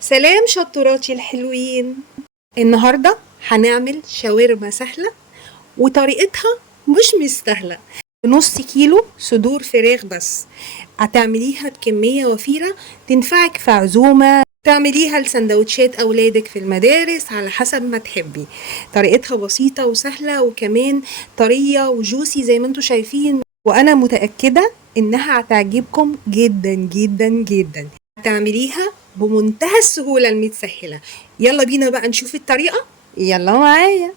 سلام شطوراتي الحلوين. النهاردة هنعمل شاورما سهلة وطريقتها مش سهلة. نص كيلو صدور فراخ بس، هتعمليها بكمية وفيرة تنفعك في عزومة، تعمليها لسندوتشات أولادك في المدارس على حسب ما تحبي. طريقتها بسيطة وسهلة وكمان طرية وجوسي زي ما انتوا شايفين، وأنا متأكدة إنها هتعجبكم جدا جدا جدا. هتعمليها بمنتهى السهولة المتسهلة. يلا بينا بقى نشوف الطريقة، يلا معايا.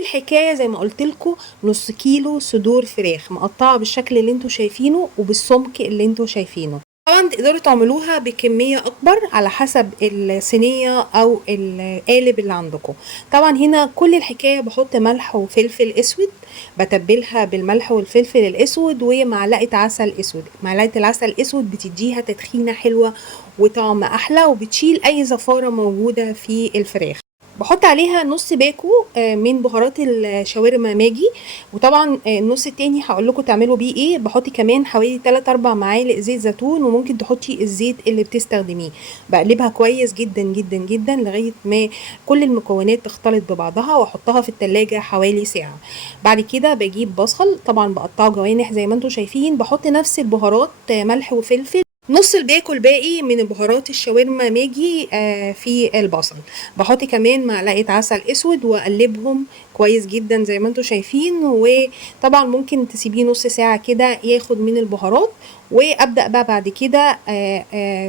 الحكاية زي ما قلت لكم نص كيلو صدور فراخ مقطعة بالشكل اللي انتوا شايفينه وبالسمك اللي انتوا شايفينه. طبعا تقدروا تعملوها بكمية اكبر على حسب الصينية او القالب اللي عندكم. طبعا هنا كل الحكاية بحط ملح وفلفل اسود، بتبلها بالملح والفلفل الاسود ومعلقة عسل اسود. معلقة العسل الاسود بتديها تدخينة حلوة وطعم احلى وبتشيل اي زفارة موجودة في الفراخ. بحط عليها نص باكو من بهارات الشاورما ماجي، وطبعا النص التاني هقول لكم تعملوا بيه ايه. بحط كمان حوالي 3 4 معالق زيت زيتون، وممكن تحطي الزيت اللي بتستخدميه. بقلبها كويس جدا جدا جدا لغايه ما كل المكونات تختلط ببعضها، واحطها في التلاجة حوالي ساعه. بعد كده بجيب بصل طبعا بقطعه جوانح زي ما انتم شايفين، بحط نفس البهارات ملح وفلفل، نص الباكو الباقي من بهارات الشاورما ماجي في البصل. بحط كمان معلقه عسل اسود واقلبهم كويس جدا زي ما انتم شايفين، وطبعا ممكن تسيبيه نص ساعه كده ياخد من البهارات. وابدا بقى بعد كده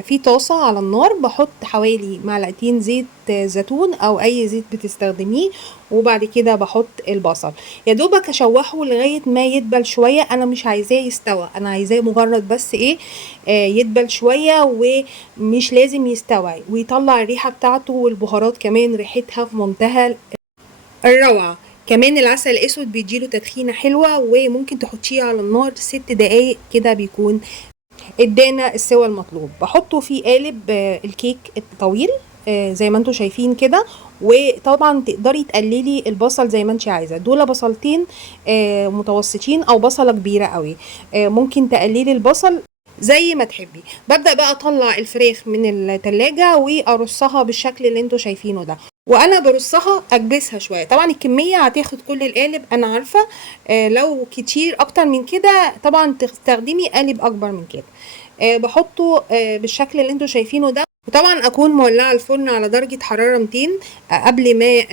في طاسه على النار بحط حوالي معلقتين زيت زيتون او اي زيت بتستخدميه، وبعد كده بحط البصل يا دوبك اشوحه لغايه ما يدبل شويه. انا مش عايزاه يستوى، انا عايزاه مجرد بس ايه يدبل شويه، ومش لازم يستوى ويطلع الريحه بتاعته، والبهارات كمان ريحتها في منتهى الروعه. كمان العسل الاسود بيديله تدخينه حلوه، وممكن تحطيه على النار 6 دقايق كده بيكون ادانا السوى المطلوب. بحطه في قالب الكيك الطويل زي ما انتوا شايفين كده. وطبعا تقدري تقللي البصل زي ما انت عايزه، دول بصلتين متوسطين او بصله كبيره قوي، ممكن تقللي البصل زي ما تحبي. ببدأ بقى اطلع الفراخ من التلاجة وارصها بالشكل اللي انتوا شايفينه ده، وانا برصها اكبسها شويه. طبعا الكميه هتاخد كل القالب انا عارفه، لو كتير اكتر من كده طبعا تستخدمي قالب اكبر من كده. بحطه بالشكل اللي انتوا شايفينه ده، وطبعا اكون مولعه الفرن على درجه حراره 200 قبل ما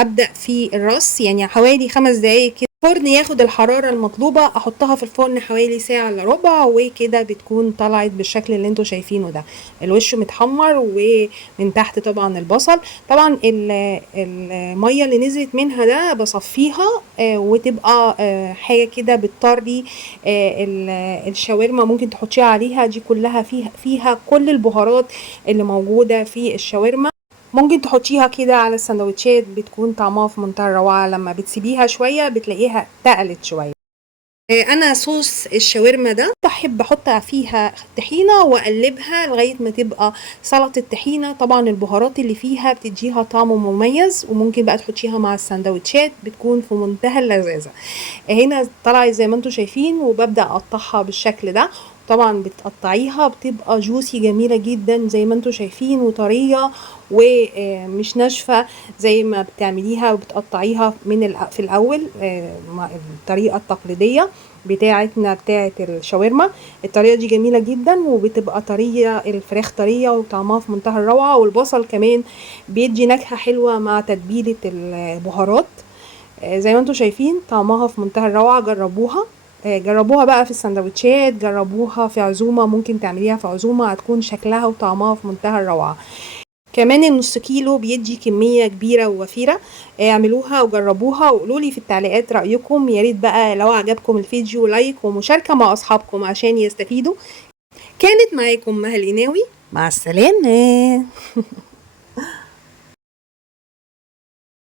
ابدا في الرص، يعني حوالي 5 دقايق كده. الفرن ياخد الحراره المطلوبه احطها في الفرن حوالي ساعه الا ربع، وكده بتكون طلعت بالشكل اللي انتوا شايفينه ده. الوش متحمر ومن تحت طبعا البصل. طبعا الميه اللي نزلت منها ده بصفيها وتبقى حاجه كده بتطري الشاورما. ممكن تحطيها عليها، دي كلها فيها كل البهارات اللي موجوده في الشاورما. ممكن تحطيها كده على السندوتشات، بتكون طعمها في منتهى الروعه. لما بتسيبيها شويه بتلاقيها تقلت شويه. انا صوص الشاورما ده بحب احط فيها طحينه واقلبها لغايه ما تبقى سلطه طحينه. طبعا البهارات اللي فيها بتديها طعم مميز، وممكن بقى تحطيها مع السندوتشات بتكون في منتهى اللذاذه. هنا طلعت زي ما انتم شايفين، وببدا اقطعها بالشكل ده. طبعا بتقطعيها بتبقى جوسي جميله جدا زي ما انتم شايفين، وطريه ومش ناشفه زي ما بتعمليها وبتقطعيها في الاول الطريقه التقليديه بتاعتنا بتاعت الشاورما. الطريقه دي جميله جدا، وبتبقى طريه الفراخ طريه وطعمها في منتهى الروعه، والبصل كمان بيدي نكهه حلوه مع تتبيله البهارات. زي ما انتم شايفين طعمها في منتهى الروعه. جربوها، جربوها بقى في السندوتشات، جربوها في عزومه، ممكن تعمليها في عزومه هتكون شكلها وطعمها في منتهى الروعه. كمان النص كيلو بيدي كميه كبيره ووفيره. اعملوها وجربوها وقولوا لي في التعليقات رايكم. يا ريت بقى لو عجبكم الفيديو لايك ومشاركه مع اصحابكم عشان يستفيدوا. كانت معاكم مها القناوي، مع السلامه.